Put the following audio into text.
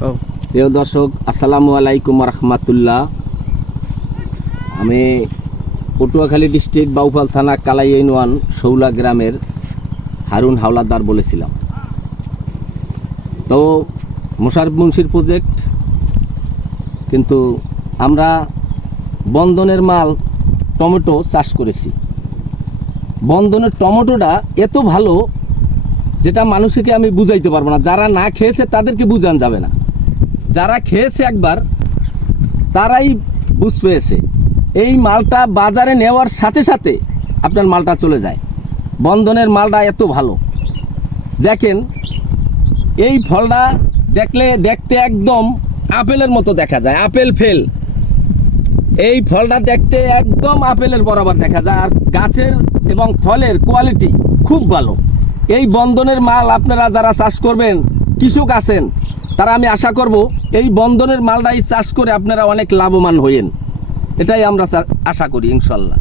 প্রিয় দর্শক, আসসালামু আলাইকুম রহমতুল্লাহ। আমি পটুয়াখালী ডিস্ট্রিক্ট বাউফল থানা কালাই ইউনিয়ন শৌলা গ্রামের হারুন হাওলাদার বলেছিলাম। তো মোশাররফ মুন্সির প্রজেক্ট, কিন্তু আমরা বন্ধনের মাল টমেটো চাষ করেছি। বন্ধনের টমেটোটা এত ভালো যেটা মানুষকে আমি বুঝাইতে পারবো না। যারা না খেয়েছে তাদেরকে বুঝান যাবে না, যারা খেয়েছে একবার তারাই বুঝ পেয়েছে। এই মালটা বাজারে নেওয়ার সাথে সাথে আপনার মালটা চলে যায়। বন্ধনের মালটা এত ভালো। দেখেন, এই ফলটা দেখতে একদম আপেলের মতো দেখা যায়, আপেল ফেল। এই ফলটা দেখতে একদম আপেলের বরাবর দেখা যায়, আর গাছের এবং ফলের কোয়ালিটি খুব ভালো। এই বন্ধনের মাল আপনারা যারা চাষ করবেন, কৃষক আছেন, তারা আমি আশা করব এই বন্ধনের মালটাই চাষ করে আপনারা অনেক লাভবান হইেন। এটাই আমরা আশা করি ইনশাল্লাহ।